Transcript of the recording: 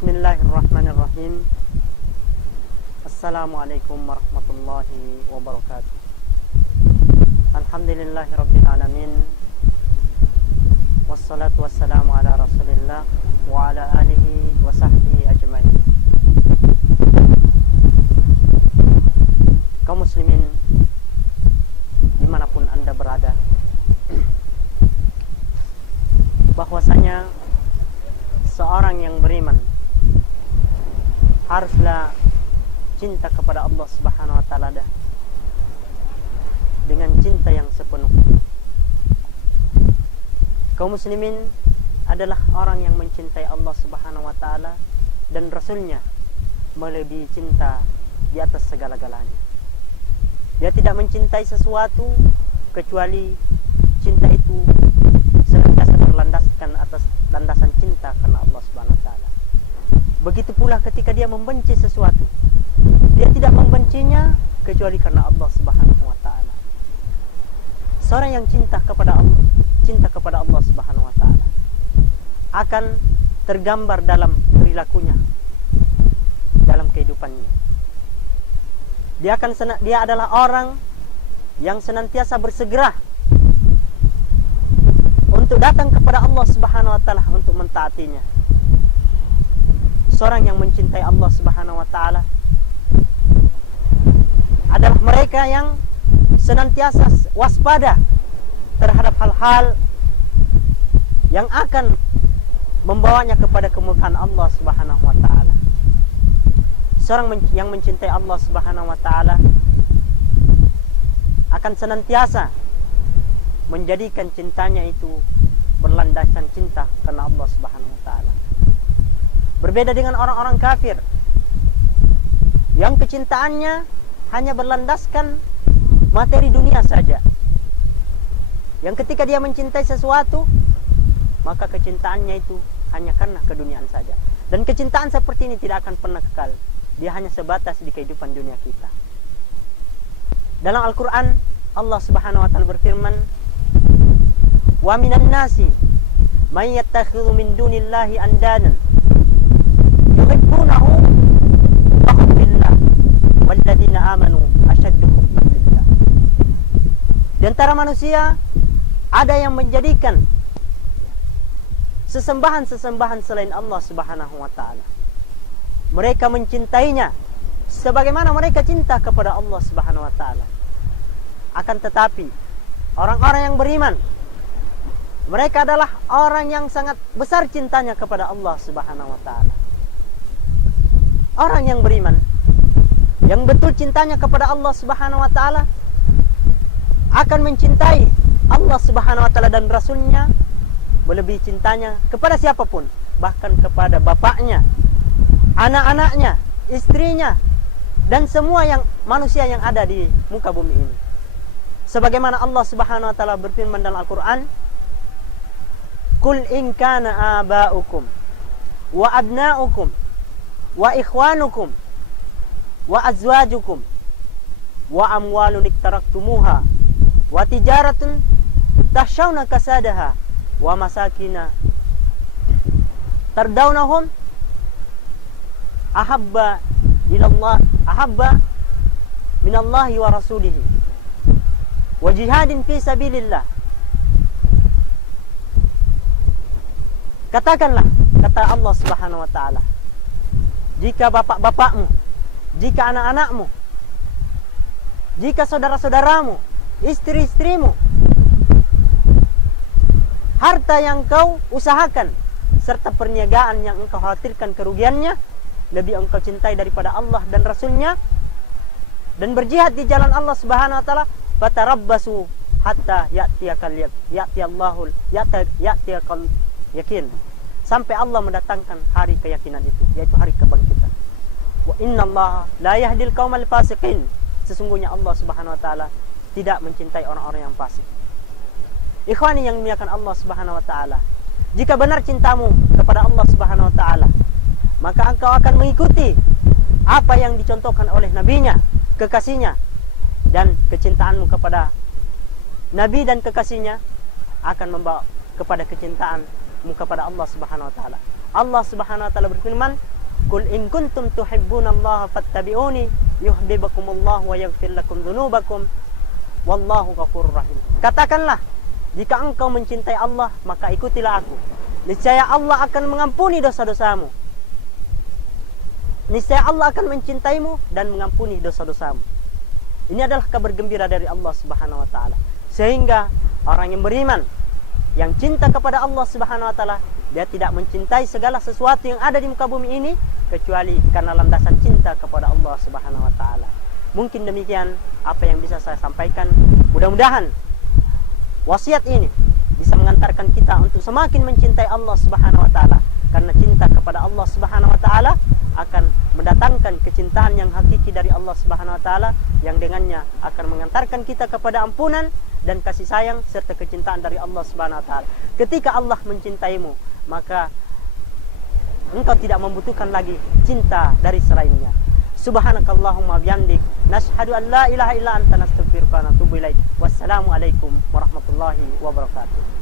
Bismillahirrahmanirrahim. Assalamualaikum warahmatullahi wabarakatuh. Alhamdulillahi rabbil alamin. Wassalatu wassalamu ala rasulillah wa ala alihi wa sahbihi ajmain. Kaum muslimin dimanapun anda berada, bahwasanya seorang yang beriman haruslah cinta kepada Allah Subhanahu wa taala dengan cinta yang sepenuhnya. Kaum muslimin adalah orang yang mencintai Allah Subhanahu wa taala dan Rasulnya melebihi cinta di atas segala-galanya. Dia tidak mencintai sesuatu kecuali cinta itu senantiasa berlandaskan atas landasan cinta karena Allah Subhanahu wa taala. Begitu pula ketika dia membenci sesuatu, dia tidak membencinya kecuali karena Allah Subhanahu wa taala. Seorang yang cinta kepada Allah Subhanahu wa taala akan tergambar dalam perilakunya, dalam kehidupannya. Dia adalah orang yang senantiasa bersegera untuk datang kepada Allah Subhanahu wa taala untuk mentaatinya. Seorang yang mencintai Allah Subhanahu wa taala adalah mereka yang senantiasa waspada terhadap hal-hal yang akan membawanya kepada kemurkaan Allah Subhanahu wa taala. Seorang yang mencintai Allah Subhanahu wa taala akan senantiasa menjadikan cintanya itu berlandaskan cinta karena Allah Subhanahu wa taala. Berbeda dengan orang-orang kafir yang kecintaannya hanya berlandaskan materi dunia saja. Yang ketika dia mencintai sesuatu, maka kecintaannya itu hanya karena keduniaan saja. Dan kecintaan seperti ini tidak akan pernah kekal. Dia hanya sebatas di kehidupan dunia kita. Dalam Al-Quran, Allah Subhanahu wa taala berfirman, "Wa minan nasi may yattakhidhu min dunillahi andadan yuhibbunahu ka hubbillah walladzina amanu ashaddu hubban lillah." Di antara manusia ada yang menjadikan sesembahan-sesembahan selain Allah Subhanahu wa taala. Mereka mencintainya sebagaimana mereka cinta kepada Allah Subhanahu wa taala. Akan tetapi orang-orang yang beriman, mereka adalah orang yang sangat besar cintanya kepada Allah Subhanahu wa taala. Orang yang beriman, yang betul cintanya kepada Allah Subhanahu wa taala, akan mencintai Allah Subhanahu wa taala dan Rasulnya melebihi cintanya kepada siapapun, bahkan kepada bapaknya, anak-anaknya, istrinya, dan semua yang manusia yang ada di muka bumi ini. Sebagaimana Allah Subhanahu wa taala berfirman dalam Al-Qur'an, "Qul in kana aba'ukum wa abna'ukum wa ikhwanukum wa azwajukum wa amwalun iktaraktumuha wa tijaratun tahshawna kasadaha wa masakina tardawnahum ahabba minallahi wa rasulihi wa jihadin fi sabilillah." Katakanlah, kata Allah Subhanahu wa taala, jika bapak-bapakmu, jika anak-anakmu, jika saudara-saudaramu, istri-istrimu, harta yang kau usahakan serta perniagaan yang engkau khawatirkan kerugiannya lebih engkau cintai daripada Allah dan Rasulnya, dan berjihad di jalan Allah Subhanahu wa taala, fatarabbasu hatta ya'tiyakal yakin, sampai Allah mendatangkan hari keyakinan itu, yaitu hari kebangkitan. Wa innallaha la yahdil qaumal fasiqin. Sesungguhnya Allah Subhanahu wa taala tidak mencintai orang-orang yang fasik. Ikhwani yang dimuliakan Allah Subhanahu wa taala, jika benar cintamu kepada Allah Subhanahu wa taala, maka engkau akan mengikuti apa yang dicontohkan oleh nabinya, kekasihnya, dan kecintaanmu kepada nabi dan kekasihnya akan membawa kepada kecintaanmu kepada Allah Subhanahu wa taala. Allah Subhanahu wa taala berfirman, "Qul in kuntum tuhibbunallaha fattabi'uni yuhibbukumullahu wa yaghfir lakum dzunubakum wallahu ghafurur rahim." Katakanlah, jika engkau mencintai Allah, maka ikutilah aku. Niscaya Allah akan mengampuni dosa-dosamu. Niscaya Allah akan mencintaimu dan mengampuni dosa-dosamu. Ini adalah kabar gembira dari Allah Subhanahu wa taala. Sehingga orang yang beriman, yang cinta kepada Allah Subhanahu wa taala, dia tidak mencintai segala sesuatu yang ada di muka bumi ini kecuali karena landasan cinta kepada Allah Subhanahu wa taala. Mungkin demikian apa yang bisa saya sampaikan. Mudah-mudahan wasiat ini bisa mengantarkan kita untuk semakin mencintai Allah Subhanahu wa taala, karena cinta kepada Allah Subhanahu wa taala akan mendatangkan kecintaan yang hakiki dari Allah Subhanahu wa taala, yang dengannya akan mengantarkan kita kepada ampunan dan kasih sayang serta kecintaan dari Allah Subhanahu wa taala. Ketika Allah mencintaimu, maka engkau tidak membutuhkan lagi cinta dari selainnya. Subhanakallahumma bihamdik, nashhadu an la ilaha illa anta, nastaghfiruka wa natubu ilaik. Wassalamu alaikum warahmatullahi wabarakatuh.